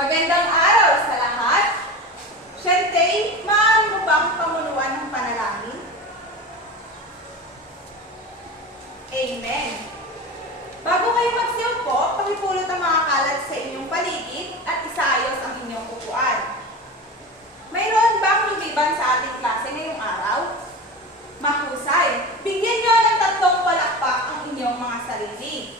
Magandang araw sa lahat. Shantay, maaari mo bang pamunuan ng panalangin? Amen. Bago kayo magsiupo, pakipulot ang mga kalat sa inyong paligid at isaayos ang inyong upuan. Mayroon bang lumiban sa ating klase ngayong araw? Mahusay. Bigyan niyo ng 3 palakpak ang inyong mga sarili.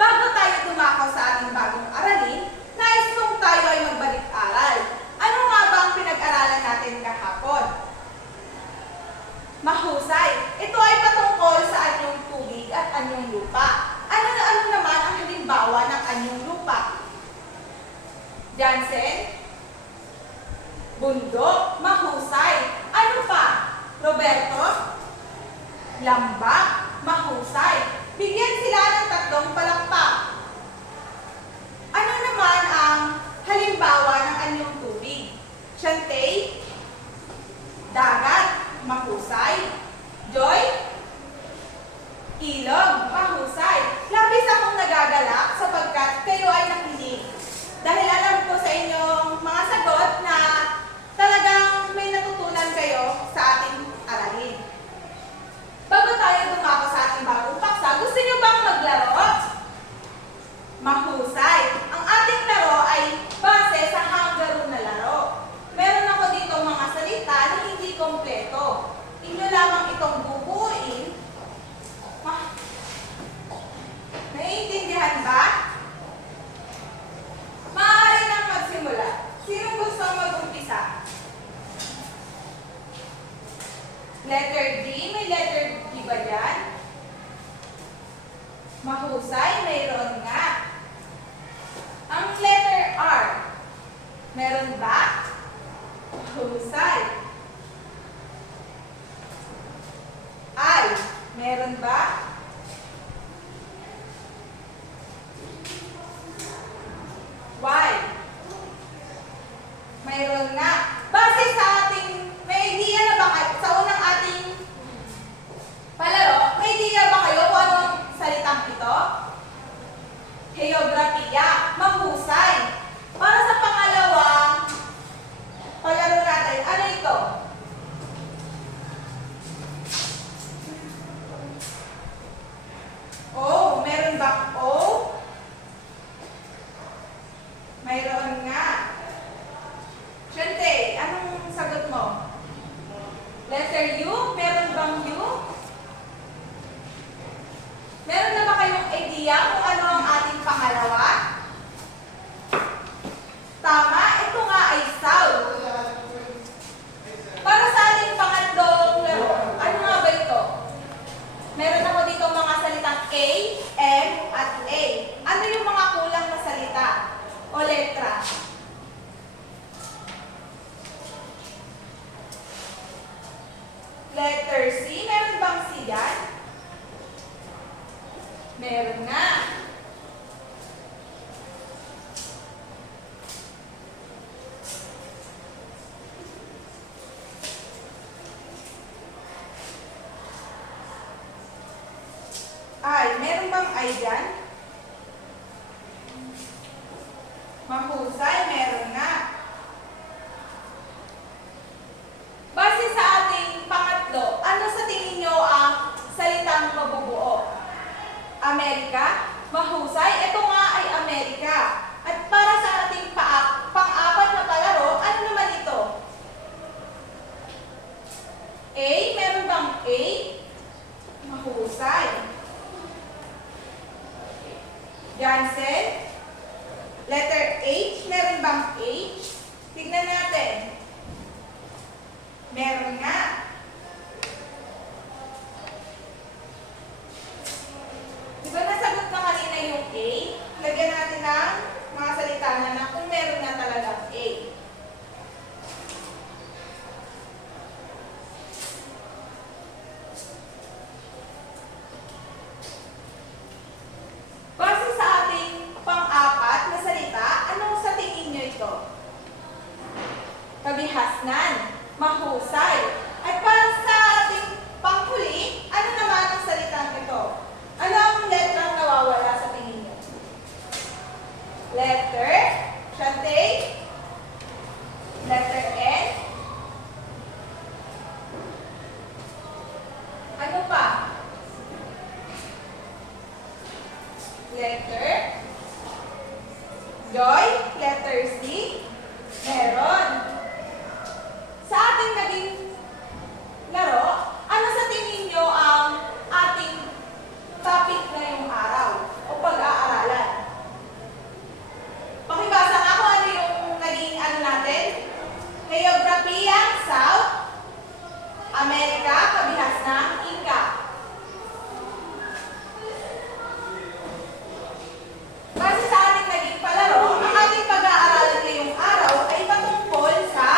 Bago tayo dumako sa ating bagong aralin, nais kong tayo ay magbalik-aral. Ano nga ba ang pinag-aralan natin kahapon? Mahusay. Ito ay patungkol sa anyong tubig at anyong lupa. Ano naman ang halimbawa ng anyong lupa? Jansen? Bundok? Mahusay. Ano pa? Roberto? Lambak? Mahusay. Bigyan sila ng 3 palakpak. Ano naman ang halimbawa ng anyong tubig? Shantay? Dagat? Mahusay. Joy? Ilog? Mahusay. Labis akong nagagalak sapagkat kayo ay nakinig. Dahil alam ko sa inyong mga sagot na talagang may natutunan kayo sa ating aralin. Bago tayo dumako sa ating bagong paksa, gusto niyo bang maglaro? Mahusay. Ang ating laro ay base sa hanggaron na laro. Meron ako dito mga salita na hindi kompleto. Inyo lamang itong bubuuin. Naiintindihan ba? Maaari nang magsimula. Sinong gusto mag-umpisa? Letter D. May letter D ba dyan? Mahusay. Mayroon nga. Ang letter R. Meron ba? Mahusay. I. Meron ba? Y. Mayroon nga. Base sa ating, may idea na ba kayo? Sa unang ating palaro, may idea ba kayo kung anong salitang ito? Geografiya. Mahusay. Para sa pangalawang palaro natin, ano ito? O. Meron bang O? Mayroon nga. Shantay, anong sagot mo? Letter U? Meron bang U? Meron na ba kayong idea kung ano ang ating pangalawa? Tama, ito nga ay South. Para sa ating pangatlong laro, ano nga ba ito? Meron ako dito mga salitang A, M, at A. Ano yung mga kulang na salita o letra? Letter C. Meron bang C yan? Meron nga. I. Meron bang I dyan? Mahusay. Meron nga. Base sa ating pangatlo, ano sa tingin nyo ang salitang mabubuo? Amerika? Mahusay. Ito nga ay Amerika. At para sa ating pang-apat na palaro, ano naman ito? A? Meron bang A? Mahusay. Jansen? Letter H? Meron bang H? Tignan natin. Meron nga. Diba nasagot na kanina yung A? Lagyan natin ng mga salita na kung meron nga talagang A. Base sa ating pang-apat na salita, ano sa tingin nyo ito? Kabihasnan. Mahusay. At para sa ating panghuli, ano naman ang salitang ito? Ano ang letrang nawawala sa tingin nyo? Letter Letter Joy, letter C, meron. Sa ating naging laro, ano sa tingin nyo ang ating topic ngayong araw o pag-aaralan? Pakibasa nga kung ano yung naging ano natin. Geography ang South America, kabihas ng Inca. Base sa ating naging palaro, ang ating pag-aaralan ngayong araw ay patungkol sa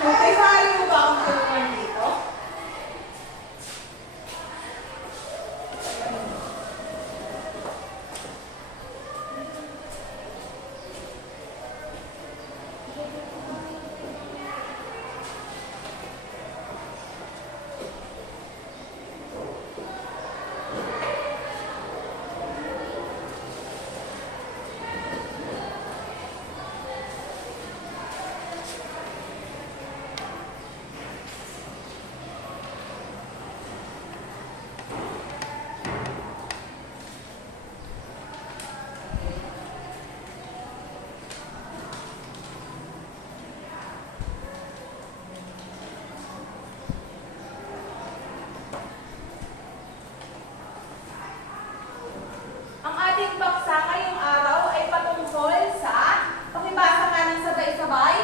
okay, maaari mo ba akong tulungan dito? Ang ating baksa ngayong araw ay patungkol sa, pakibasa nga ng sabay-sabay,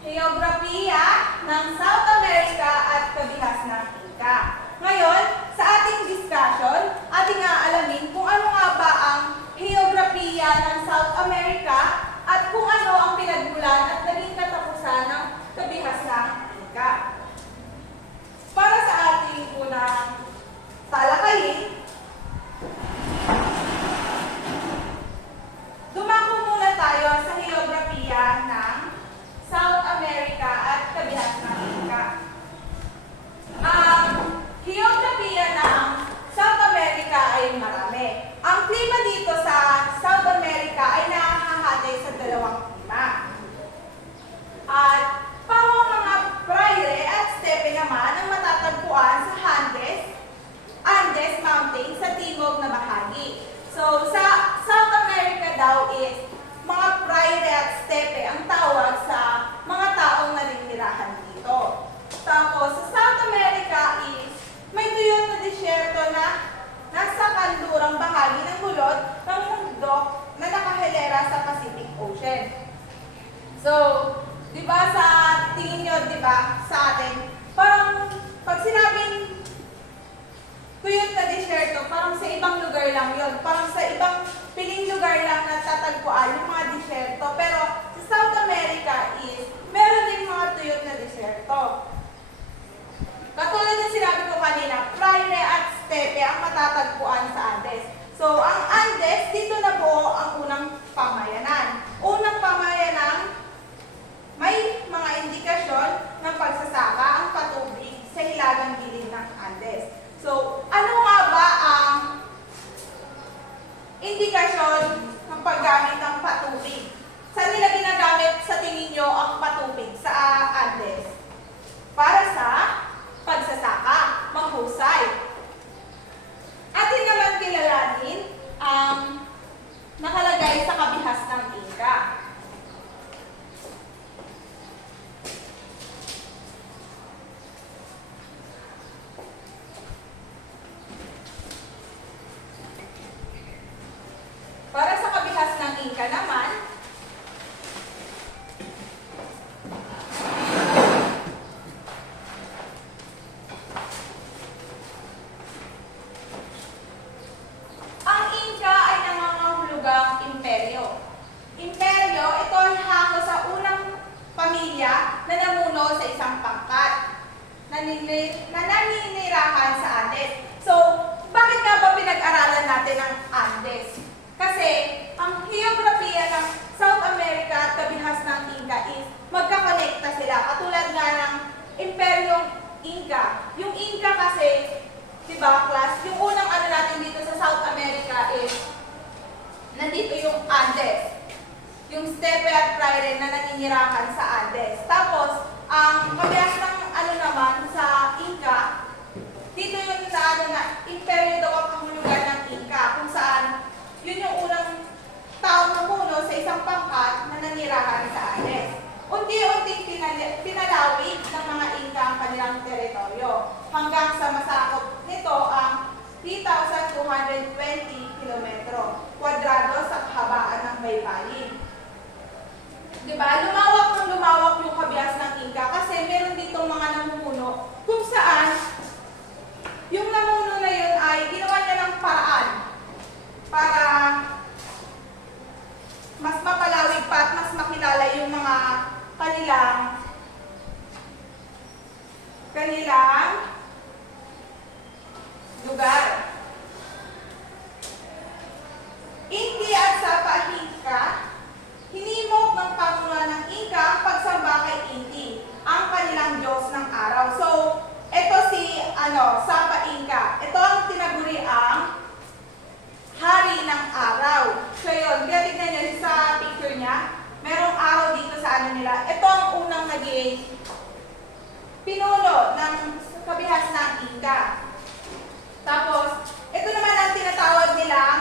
Geografiya ng South America at kabihas ng Inca. Ngayon, sa ating discussion, ating aalamin kung ano nga ba ang Geografiya ng South America at kung ano ang pinagmulan at naging katapusan ng kabihas ng Inca. Para sa ating unang talakayin, dumako muna tayo sa geografiya ng South America at kabihas ng Inca. Ang geografiya ng South America ay marami. Ang klima dito sa South America ay nakahati sa dalawang klima. At pawang mga praire at steppe naman ang matatagpuan sa Andes Mountain sa timog na bahagi. So, sa South America daw is mga praire at steppe ang tawag sa mga taong naninirahan dito. Tapos, sa South America is may tuyot na disyerto na nasa kanlurang bahagi ng mulod ng mundo na nakahilera sa Pacific Ocean. So, di ba sa tingin nyo, di ba, sa atin, parang pag sinabing tuyot na disyerto, parang sa ibang lugar lang yon, parang sa ibang piling lugar lang natatagpuan yung mga disyerto. Pero sa South America is, meron din mga tuyot na disyerto. Katulad ng sinabi ko kanina, praire at steppe ang matatagpuan sa Andes. So, ang Andes, dito na po ang unang pamayanan. Unang pamayanang may mga indikasyon ng pagsasaka ang patubig sa hilagang gilid ng Andes. So, ano nga ba ang indikasyon ng paggamit ng patubig? Saan nila ginagamit sa tingin nyo ang patubig sa Andes? Para sa pagsasaka, manghusay. Atin naman kilalanin ang nakalagay sa kabihas ng Inca. Para sa kabihas ng Inca naman, ang Inca ay nangangahulugang imperyo. Imperyo Andes. Yung steppe at praire na naninirahan sa Andes. Tapos, ang kabias ng ano naman sa Inca, dito yung imperyo daw ang kahulugan ng Inca, kung saan yun yung unang taong namuno sa isang pangkat na nanirahan sa Andes. Unti-unting pinalawig ng mga Inca ang kanilang teritoryo hanggang sa masakop nito ang 3,220 kilometro kwadrado sa kahabaan ng baybayin. Diba? Lumawak yung kabias ng Inca kasi meron ditong mga namumuno kung saan yung namuno na yun ay ginawa niya ng paraan para mas mapalawig pa at mas makilala yung mga kanilang lugar. Inti at Sapa Inca, hinimok ng pamunuan ng Inca ang pagsamba kay Inti, ang kanilang Diyos ng araw. So, ito si Sapa Inca. Ito ang tinaguri ang hari ng araw. So yun, kaya tignan nyo sa picture niya, merong araw dito sa ano nila. Ito ang unang naging pinuno ng kabihas ng Inca. Tapos, ito naman ang tinatawag nilang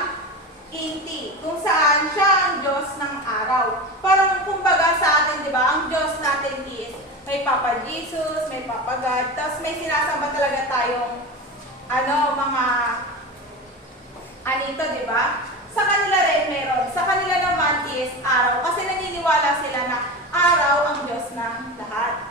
Inti, kung saan siya ang Diyos ng araw. Parang kumbaga sa atin, di ba, ang Diyos natin is may Papa Jesus, may Papa God, tapos may sinasamba talaga tayong mga anito, di ba? Sa kanila rin meron. Sa kanila naman is araw. Kasi naniniwala sila na araw ang Diyos ng lahat.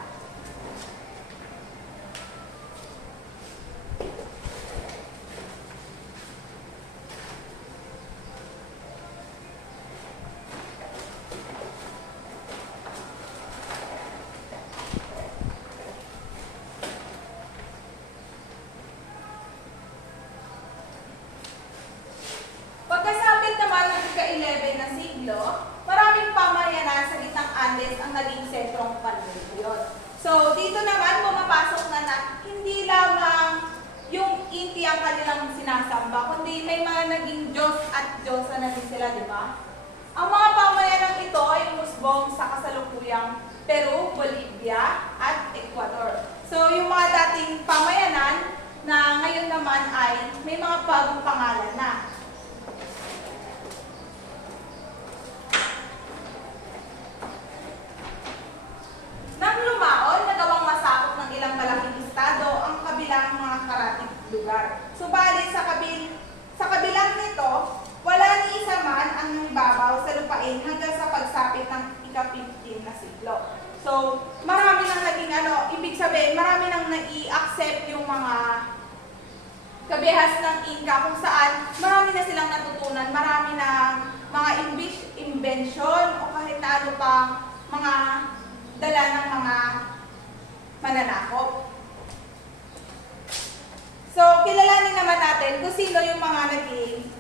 Pagkasapit naman ng ika-11 na siglo, maraming pamayanan sa gitnang Andes ang naging sentrong panliliyon. So, dito naman pumapasok na hindi lamang yung Inti ang kanilang sinasamba, kundi may mga naging Diyos at Diyosa na din sila, di ba? Ang mga pamayanang ito ay umusbong sa kasalukuyang Peru, Bolivia, at Ecuador. So, yung mga dating pamayanan na ngayon naman ay may mga bagong pangalan na. Nang lumaon, nagawang masakop ng ilang malaking estado ang kabilang mga karatig lugar. Subalit sa kabilang nito, wala ni isa man ang nangibabaw sa lupain hanggang sa pagsapit ng ika-15 na siglo. So, marami nang naging ibig sabihin, marami nang nai-accept yung mga kabihas ng Inca kung saan marami na silang natutunan, marami na mga invention o kahit na ano pang mga dala ng mga mananakop. So, kilalanin naman natin kung sino yung mga naging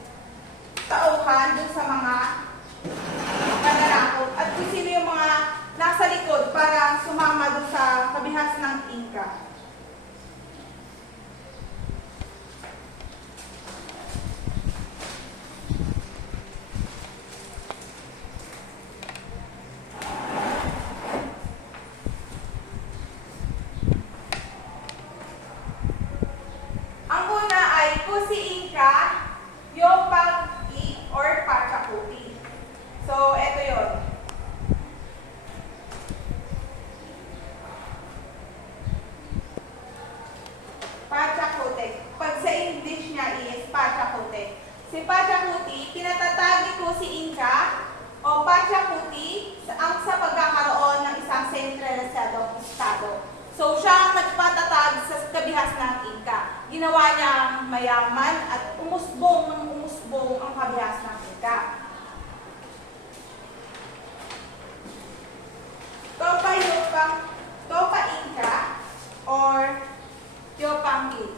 tauhan dun sa mga mananakop at kung sino yung mga nasa likod para sumama dun sa kabihas ng Inca. Ang una ay Pusi Inca, Yopag-i or Pachacuti. So, eto yun. Pachacuti. Pag sa English niya is Pachacuti. Si Pachacuti, kinatatag ni Pusi Inca o Pachacuti ang sa pagkakaroon ng isang sentralisadong estado. So, siya ang nagpatatag sa kabihas ng Inca. Ginawa niyang mayaman at umusbong ang kabihas ng Inca. Topa Inca or Yopangi.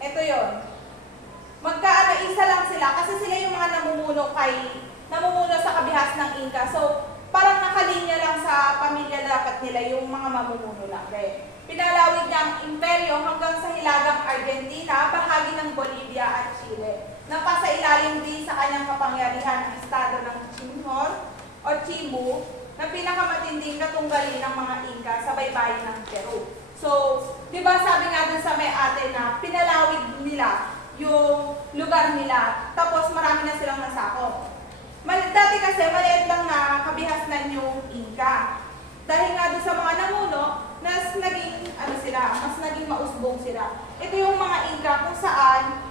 Ito yon. Magkaano-isa lang sila kasi sila yung mga namumuno sa kabihas ng Inca. So, parang nakalinya lang sa pamilya dapat nila yung mga mamumuno lang rin. Pinalawig niya ang imperyo hanggang sa hilagang Argentina, bahagi ng Bolivia, kanyang kapangyarihan ang estado ng Chinhor o Cebu na pinakamatinding katunggali ng mga Inca sa baybayin ng Peru. So, di ba sabi nga dun sa may ate na pinalawig nila yung lugar nila, tapos marami na silang nasakop. Dati kasi maliit lang na kabihasnan yung Inca. Dahil nga doon sa mga namuno, mas naging mausbong sila. Ito yung mga Inca kung saan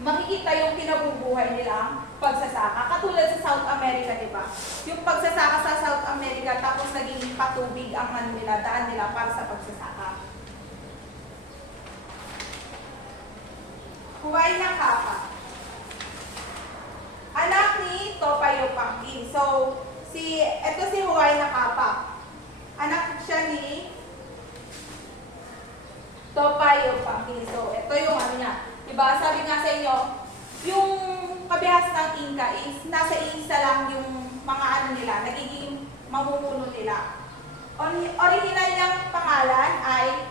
makikita yung kinabubuhay nilang pagsasaka. Katulad sa South America, di ba? Yung pagsasaka sa South America, tapos naging patubig ang daan nila para sa pagsasaka. Huayna Capac. Anak ni Topayo Pangkin. So, ito si Huayna Capac. Anak siya ni Topayo Pangkin. So, ito yung niya. Diba, sabi nga sa inyo, yung kabihas ng Inca is nasa isa lang yung mga nila, nagiging mamumuno nila. Original niyang pangalan ay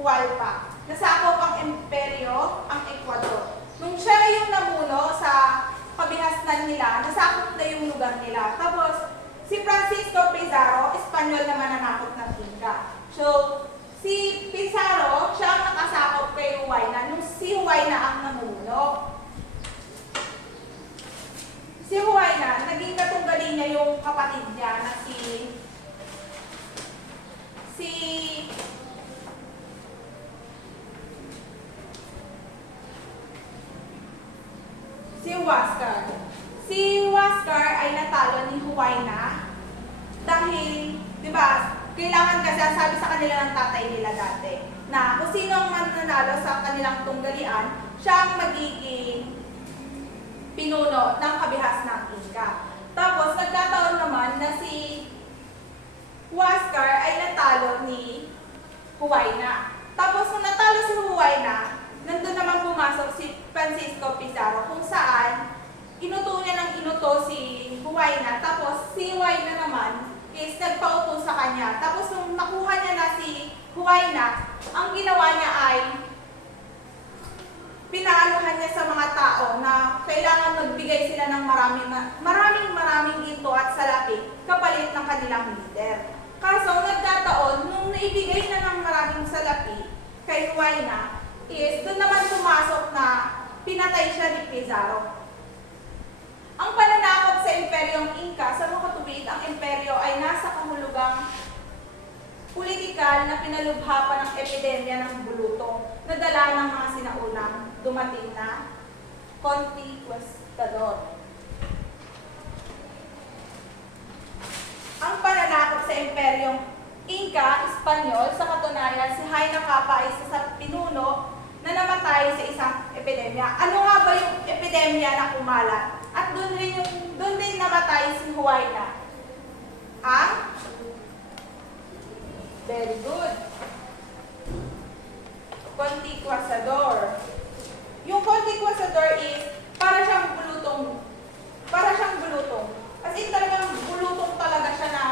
Hualpa. Nasakop ang imperyo ang Ecuador. Nung siya yung namuno sa kabihasnan nila, nasakop na yung lugar nila. Tapos, si Francisco Pizarro, Espanyol naman nanakop ng Inca. So, si Pizarro, siya ang nakasakop kay Huayna, nung si Huayna ang namuno. Si Huayna, naging katunggali niya yung kapatid niya na si Huáscar. Si Huáscar ay natalo ni Huayna dahil, di ba, kailangan kasi sabi sa kanila ng tatay nila dati na kung sino ang mananalo sa kanilang tunggalian, siya ang magiging pinuno ng kabihas ng Inca. Tapos, nagkataon naman na si Huáscar ay natalo ni Huayna. Tapos, nung natalo si Huayna, nandun naman pumasok si Francisco Pizarro kung saan inuto niya ng inuto si Huayna. Tapos, si Huayna naman is nagpauto sa kanya. Tapos, nung nakuha niya na si Huayna, ang ginawa niya ay pinaanuhan niya sa mga tao na kailangan magbigay sila ng maraming ginto at salapi kapalit ng kanilang leader. Kaso, nagkataon, nung naibigay na ng maraming salapi kay Huayna, is doon naman pumasok na pinatay siya ni Pizarro. Ang pananakop sa Imperyong Inca, sa makatuwid, ang imperyo ay nasa kahulugang politikal na pinalubha pa ng epidemya ng bulutong na dala ng mga sinaunang dumating na conquistador. Ang pananakop sa Imperyong Inca, Espanyol, sa katunayan, si Huayna Capac ay isa sa pinuno na namatay sa isang epidemya. Ano nga ba yung epidemya na kumalat? At doon din namatay si Huayna. Very good. Conquistador. Yung conquistador is para siyang bulutong. As in talagang bulutong talaga siya na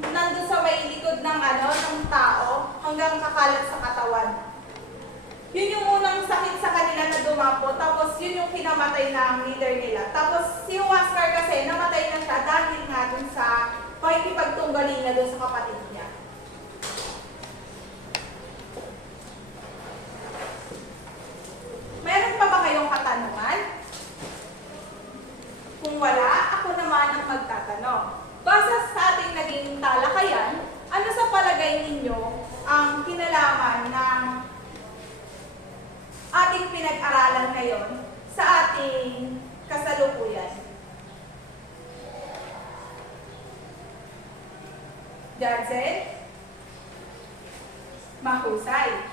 nandun sa may likod ng tao hanggang kakalat sa katawan. Yun yung unang sakit sa kanila na dumapo, tapos yun yung kinamatay na ang leader nila. Tapos si Huáscar kasi namatay na siya dahil nga dun sa pakikipagtunggali niya dun sa kapatid niya. Meron pa ba kayong katanungan? Kung wala, ako naman ang magtatanong. Base sa ating naging talakayan, ano sa palagay ninyo ang kinalaman ng ating pinag-aralan ngayon sa ating kasalukuyan? Judson? Mahusay.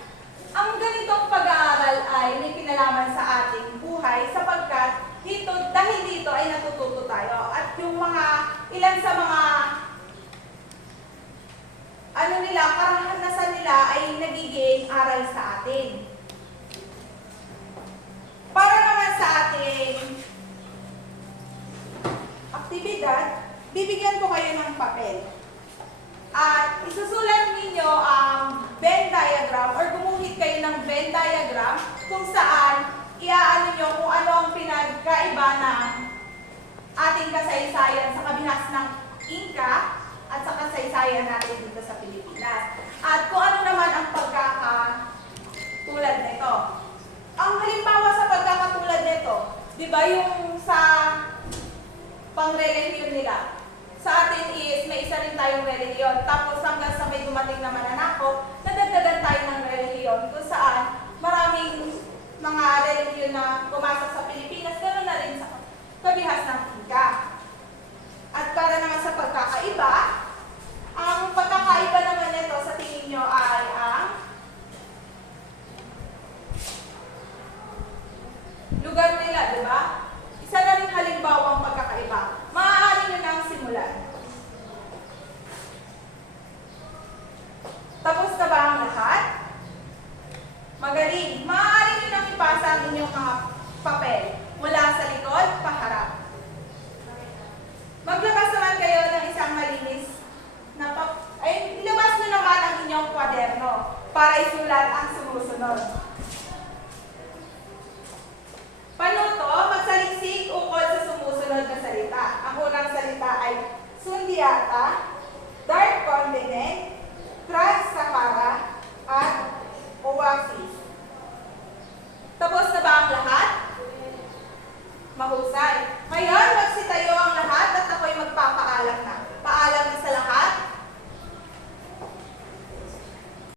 Ang ganitong pag-aaral ay may kinalaman sa ating buhay sapagkat dahil dito ay natututo tayo at yung ilan sa mga karanasan nila ay nagiging aral sa atin. Para naman sa ating aktibidad, bibigyan ko kayo ng papel. At isusulat ninyo ang Venn diagram or gumuhit kayo ng Venn diagram kung saan iaano nyo kung ano ang ating kasaysayan sa kabihas ng Inca at sa kasaysayan natin dito sa Pilipinas. At kung ano naman ang pagkakatulad nito. Ang halimbawa sa pagkakatulad nito, di ba yung sa pangrelihiyon nila? Sa atin is may isa rin tayong relihiyon. Tapos hanggang sa may dumating na mananakop, nadagdagan tayo ng relihiyon kung saan maraming mga relihiyon na pumasok sa Pilipinas, ganoon na rin sa kabihas ng Inca. At para naman sa pagkakaiba, ang pagkakaiba naman nito sa tingin nyo ay ang lugar nila, di ba? Isa na rin halimbawa ang pagkakaiba. Maaari nyo nang simulan. Tapos na ba ang lahat? Magaling. Maaari nyo nang ipasa ang inyong mga papel mula sa likod, paharap. Maglabas naman kayo ng isang malinis na ilabas nyo naman ang inyong kwaderno para isulat ang sumusunod.